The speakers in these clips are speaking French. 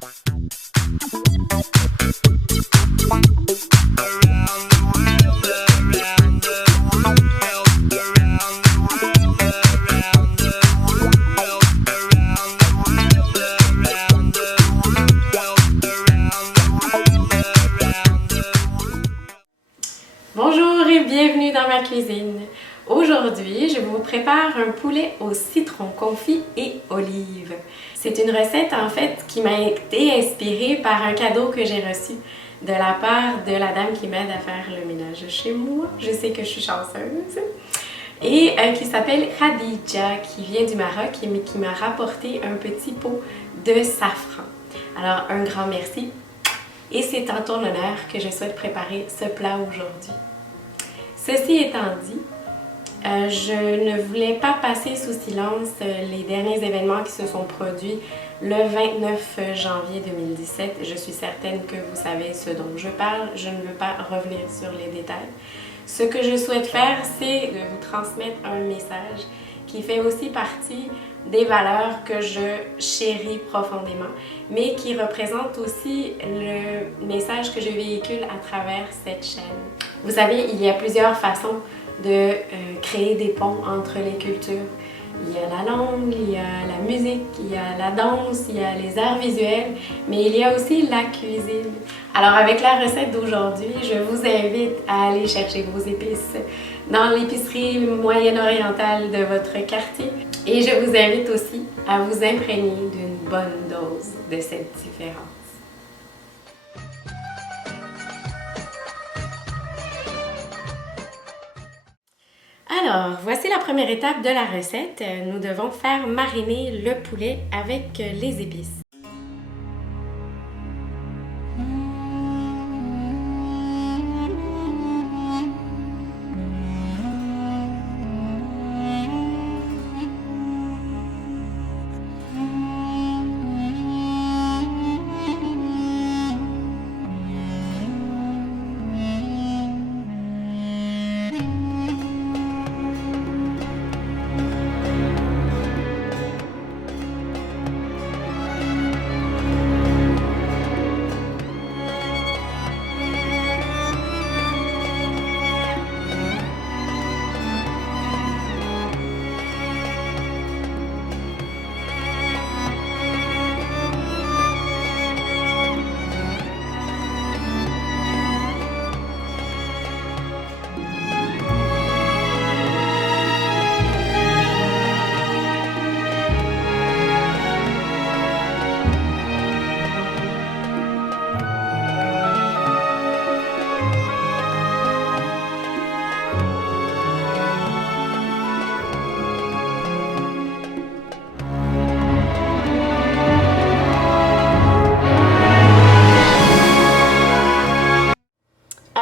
Bonjour et bienvenue dans ma cuisine. Aujourd'hui, je vous prépare un poulet au citron confit et olive. C'est une recette en fait qui m'a été inspirée par un cadeau que j'ai reçu de la part de la dame qui m'aide à faire le ménage chez moi. Je sais que je suis chanceuse. Et qui s'appelle Khadija, qui vient du Maroc et qui m'a rapporté un petit pot de safran. Alors un grand merci. Et c'est en ton honneur que je souhaite préparer ce plat aujourd'hui. Ceci étant dit, je ne voulais pas passer sous silence les derniers événements qui se sont produits le 29 janvier 2017. Je suis certaine que vous savez ce dont je parle. Je ne veux pas revenir sur les détails. Ce que je souhaite faire, c'est de vous transmettre un message qui fait aussi partie des valeurs que je chéris profondément, mais qui représente aussi le message que je véhicule à travers cette chaîne. Vous savez, il y a plusieurs façons de créer des ponts entre les cultures. Il y a la langue, il y a la musique, il y a la danse, il y a les arts visuels, mais il y a aussi la cuisine. Alors avec la recette d'aujourd'hui, je vous invite à aller chercher vos épices dans l'épicerie moyenne-orientale de votre quartier et je vous invite aussi à vous imprégner d'une bonne dose de cette différence. Alors, voici la première étape de la recette. Nous devons faire mariner le poulet avec les épices.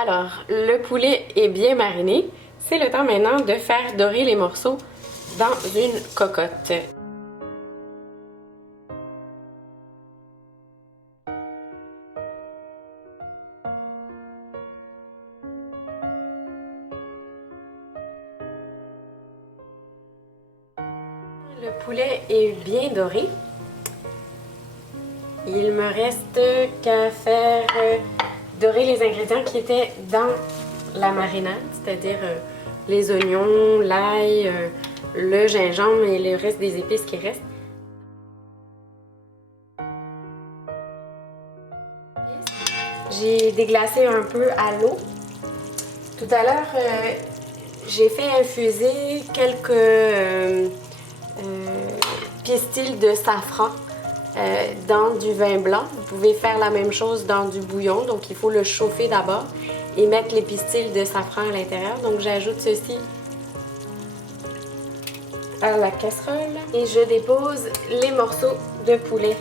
Alors, le poulet est bien mariné. C'est le temps maintenant de faire dorer les morceaux dans une cocotte. Le poulet est bien doré. Il me reste qu'à faire dorer les ingrédients qui étaient dans la marinade, c'est-à-dire les oignons, l'ail, le gingembre et le reste des épices qui restent. J'ai déglacé un peu à l'eau. Tout à l'heure, j'ai fait infuser quelques pistils de safran dans du vin blanc. Vous pouvez faire la même chose dans du bouillon, donc il faut le chauffer d'abord et mettre les pistils de safran à l'intérieur. Donc j'ajoute ceci à la casserole et je dépose les morceaux de poulet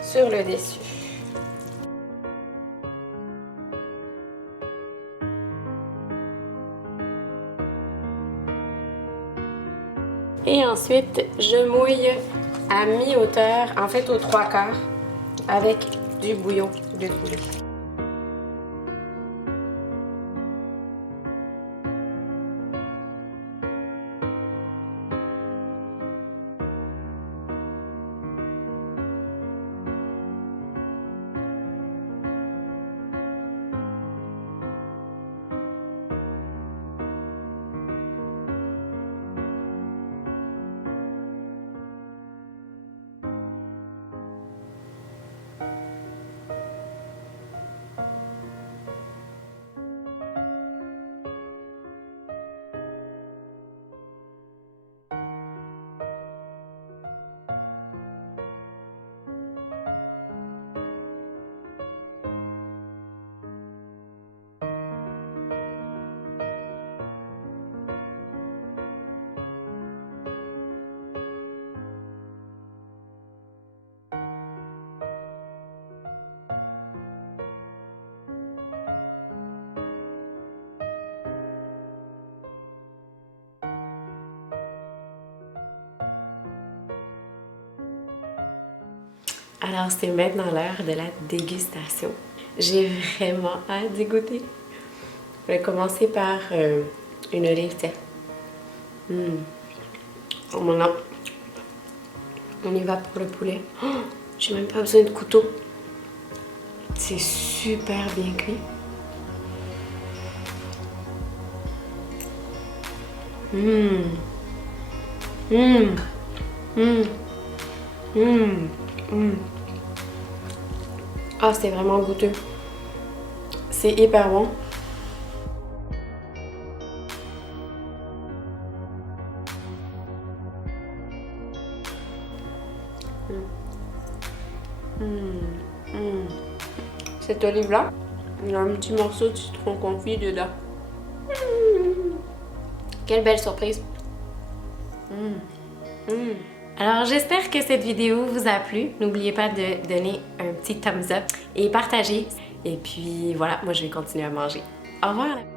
sur le dessus. Et ensuite, je mouille à mi-hauteur, en fait aux 3/4, avec du bouillon de poulet. Alors c'est maintenant l'heure de la dégustation. J'ai vraiment hâte d'y goûter. Je vais commencer par une olive, tiens. Oh mon Dieu. On y va pour le poulet. Oh, j'ai même pas besoin de couteau. C'est super bien cuit. Ah, c'est vraiment goûteux. C'est hyper bon. Cette olive-là, il y a un petit morceau de citron confit dedans. Quelle belle surprise! Alors j'espère que cette vidéo vous a plu. N'oubliez pas de donner un petit thumbs up et partager. Et puis voilà, moi je vais continuer à manger. Au revoir!